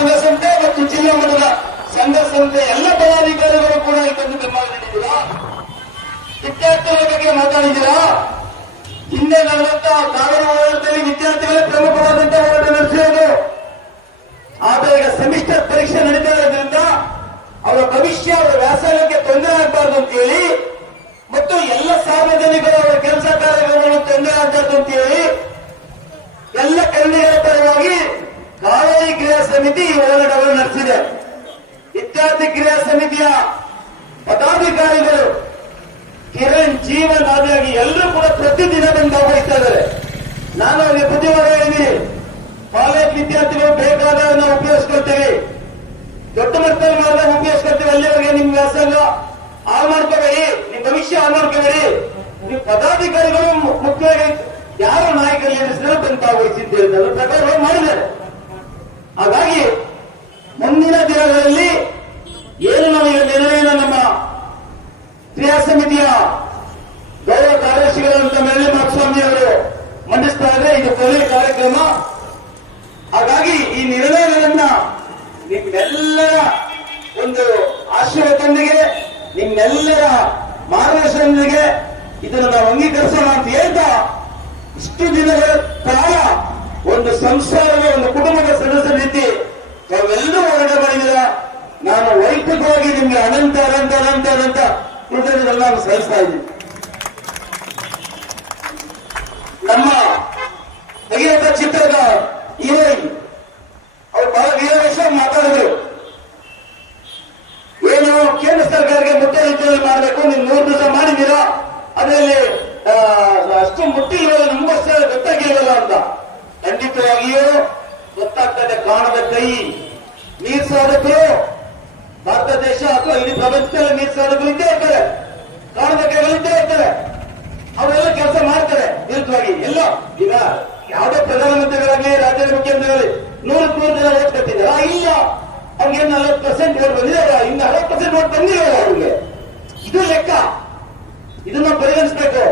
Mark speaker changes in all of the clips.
Speaker 1: ಸಂಘ ಸಂಸ್ಥೆ ಮತ್ತು ಜಿಲ್ಲಾ ಮಟ್ಟದ ಸಂಘ ಸಂಸ್ಥೆ ಎಲ್ಲ ಪದಾಧಿಕಾರಿಗಳು ಕೂಡ ಇದನ್ನು ಬೆಂಬಲ ನೀಡಿದ್ದೀರಾ? ವಿದ್ಯಾರ್ಥಿಗಳ ಬಗ್ಗೆ ಮಾತಾಡಿದ್ದೀರಾ? ಹಿಂದೆ ನಡೆದಂತ ಕಾನೂನು ಹೋರಾಟದಲ್ಲಿ ವಿದ್ಯಾರ್ಥಿಗಳೇ ಪ್ರಮುಖವಾದಂತಹ ಹೋರಾಟ ನಡೆಸಿರೋದು. ಆದರೆ ಈಗ ಸೆಮಿಸ್ಟರ್ ಪರೀಕ್ಷೆ ನಡೀತಾ ಇರೋದ್ರಿಂದ ಅವರ ಭವಿಷ್ಯ, ಅವರ ವ್ಯಾಸಂಗಕ್ಕೆ ತೊಂದರೆ ಆಗಬಾರ್ದು ಅಂತ ಹೇಳಿ ಮತ್ತು ಎಲ್ಲ ಸಾರ್ವಜನಿಕರು ಅವರ ಕೆಲಸ ಕಾರ್ಯಗಳನ್ನು ತೊಂದರೆ ಆಗಬಾರ್ದು ಅಂತ ಹೇಳಿ ಎಲ್ಲ ಕನ್ನಡಿಗರ ಪರವಾಗಿ ಕಾವೇರಿ ಕ್ರಿಯಾ ಸಮಿತಿ ಹೋರಾಟವನ್ನು ನಡೆಸಿದೆ. ವಿದ್ಯಾರ್ಥಿ ಕ್ರಿಯಾ ಸಮಿತಿಯ ಪದಾಧಿಕಾರಿಗಳು ಕಿರಣ್ ಜೀವನ್ ಆದಾಗಿ ಎಲ್ಲರೂ ಕೂಡ ಪ್ರತಿದಿನ ಬಂದು ಇದ್ದಾರೆ. ನಾನು ಅವರಿಗೆ ಬುದ್ಧಿವಾದ ಹೇಳಿದ್ದೀನಿ. ಕಾಲೇಜ್ ವಿದ್ಯಾರ್ಥಿಗಳು ಬೇಕಾದ ನಾವು ಉಪಯೋಗಿಸ್ಕೊಳ್ತೇವೆ. ದೊಡ್ಡ ಮಟ್ಟದಲ್ಲಿ ಮಾಡಿದಾಗ ಉಪಯೋಗಿಸ್ಕೊಳ್ತೀವಿ. ಅಲ್ಲಿವರೆಗೆ ನಿಮ್ ವ್ಯಾಸಂಗ ಹಾಳು ಮಾಡ್ಕೋಬೇಡಿ. ನಿಮ್ ಭವಿಷ್ಯ ಹಾಳು ಮಾಡ್ಕೋಬೇಡಿ. ನೀವು ಪದಾಧಿಕಾರಿಗಳು ಮುಖ್ಯವಾಗಿ ಯಾರು ನಾಯಕರು ಎನಿಸಿದ್ರೆ ಬಂದು ಭಾಗವಹಿಸಿದ್ದೇವೆ ಪ್ರಕಾರ ಮಾಡಿದ್ದಾರೆ ಹಾಗಾಗಿ ಮುಂದಿನ ದಿನಗಳಲ್ಲಿ ಏನು ನಮಗೆ ನಿರ್ಣಯನ ನಮ್ಮ ಕ್ರಿಯಾ ಸಮಿತಿಯ ಗೌರವ ಕಾರ್ಯದರ್ಶಿಗಳಂತ ಮೇಲೆ ಮಾಧುಸ್ವಾಮಿ ಅವರು ಮಂಡಿಸ್ತಾ ಇದ್ರೆ ಇದು ಕೊನೆಯ ಕಾರ್ಯಕ್ರಮ. ಹಾಗಾಗಿ ಈ ನಿರ್ಣಯಗಳನ್ನ ನಿಮ್ಮೆಲ್ಲರ ಒಂದು ಆಶೀರ್ವಾದದೊಂದಿಗೆ ನಿಮ್ಮೆಲ್ಲರ ಮಾರ್ಗದರ್ಶನದೊಂದಿಗೆ ಇದನ್ನು ನಾವು ಅಂಗೀಕರಿಸೋಣ ಅಂತ ಹೇಳ್ತಾ ಇಷ್ಟು ದಿನಗಳ ಕಾಲ ಒಂದು ಸಂಸಾರದ ಒಂದು ಕುಟುಂಬದ ಸದಸ್ಯರ ರೀತಿ ತಾವೆಲ್ಲರೂ ಹೋರಾಟ ನಾನು ವೈಯಕ್ತಿಕವಾಗಿ ನಿಮ್ಗೆ ಅನಂತ ಅನಂತ ಅನಂತ ಅನಂತ ನಾನು ಸಲ್ಲಿಸ್ತಾ ಇದ್ದೀನಿ ನಮ್ಮ ಭಗೀರಥ ಚಿತ್ರದ ಹೀರೋಯಿನ್, ಅವ್ರು ಬಹಳ ವೀರವೇಶ ಮಾತಾಡಿದ್ರು. ಏನು ಕೇಂದ್ರ ಸರ್ಕಾರಕ್ಕೆ ಮುಖ್ಯ ರೀತಿಯಲ್ಲಿ ಮಾಡಬೇಕು, ನೀವು ನೂರು ದಿವಸ ಮಾಡಿದ್ದೀರಾ? ಅದರಲ್ಲಿ ಅಷ್ಟು ಮುಟ್ಟಿಲ್ವಲ್ಲ ನಮಗೋಸ್ಕರ ಗೊತ್ತಾಗಿಲ್ವಲ್ಲ ಅಂತ. ಖಂಡಿತವಾಗಿಯೂ ಗೊತ್ತಾಗ್ತದೆ, ಕಾಣದ ಕೈ, ನೀರ್ ಸಾಧಕರು ಭಾರತ ದೇಶ ಅಥವಾ ಈಗ ಯಾವುದೇ ಪ್ರಧಾನಮಂತ್ರಿಗಳಾಗಲಿ, ರಾಜ್ಯದ ಮುಖ್ಯಮಂತ್ರಿಗಳಲ್ಲಿ ನೂರಕ್ಕೆ ನೂರು ಜನ ಓಟ್ ಕಟ್ಟಿದ್ದಾರಾ. ಇಲ್ಲ. ಅವ್ರಿಗೆ ನಲವತ್ತು ಪರ್ಸೆಂಟ್ ಓಟ್ ಬಂದಿದೆ. ಇನ್ನು ಅರವತ್ತು ಪರ್ಸೆಂಟ್ ಓಟ್ ಬಂದಿಲ್ಲ ಅವ್ರಿಗೆ. ಇದು ಲೆಕ್ಕ. ಇದನ್ನ ಪರಿಗಣಿಸಬೇಕು.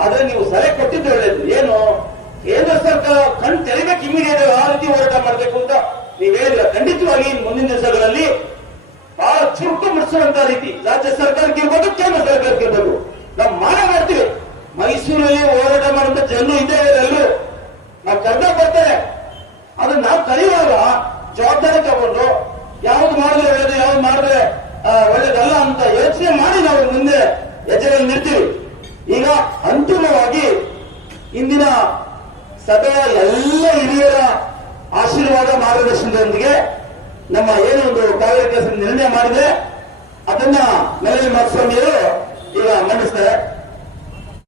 Speaker 1: ಆದ್ರೆ ನೀವು ಸಲಹೆ ಕೊಟ್ಟಿದ್ದು ಹೇಳಿದ್ರು ಏನು? ಕೇಂದ್ರ ಸರ್ಕಾರ ಕಣ್ ತೆರಿಬೇಕು ಇಮಿಡಿಯೇಟ್ ಆ ರೀತಿ ಹೋರಾಟ ಮಾಡಬೇಕು ಅಂತ ನೀವು ಹೇಳಿದ್ರ ಖಂಡಿತವಾಗಿ ಮುಂದಿನ ದಿವಸಗಳಲ್ಲಿ ಬಹಳ ಚುರುಕು ಮುಡಿಸುವಂತ ರೀತಿ ರಾಜ್ಯ ಸರ್ಕಾರಕ್ಕೆ ಇರ್ಬೋದು, ಕೇಂದ್ರ ಸರ್ಕಾರಕ್ಕೆ ಇರ್ಬೋದು. ನಾವು ಮಾಡ ಮಾಡ್ತೀವಿ. ಮೈಸೂರಲ್ಲಿ ಹೋರಾಟ ಮಾಡುವಂತ ಜನರು ಇದೇ ಎಲ್ಲರೂ ನಾವು ಕರ್ದ ಬರ್ತಾರೆ ಅದನ್ನ ನಾವು ಕಲಿಯುವಾಗ ಜವಾಬ್ದಾರಿ ತಗೊಂಡು ಯಾವ್ದು ಮಾಡಿದ್ರೆ ಒಳ್ಳೇದು, ಯಾವ್ದು ಮಾಡಿದ್ರೆ ಒಳ್ಳೇದಲ್ಲ ಅಂತ ಯೋಚನೆ ಮಾಡಿ ನಾವು ಮುಂದೆ ಹೆಜ್ಜೆಗಳು ನಿಲ್ತೀವಿ. ಈಗ ಅಂತಿಮವಾಗಿ ಇಂದಿನ ಸಭೆಯ ಎಲ್ಲ ಹಿರಿಯರ ಆಶೀರ್ವಾದ ಮಾರ್ಗದರ್ಶನದೊಂದಿಗೆ ನಮ್ಮ ಏನು ಒಂದು ಕೆಲಸ ನಿರ್ಣಯ ಮಾಡಿದೆ ಅದನ್ನ ನೆಲವಿ ಮಾಧುಸ್ವಾಮಿಯವರು ಈಗ ಮಂಡಿಸ್ತಾರೆ.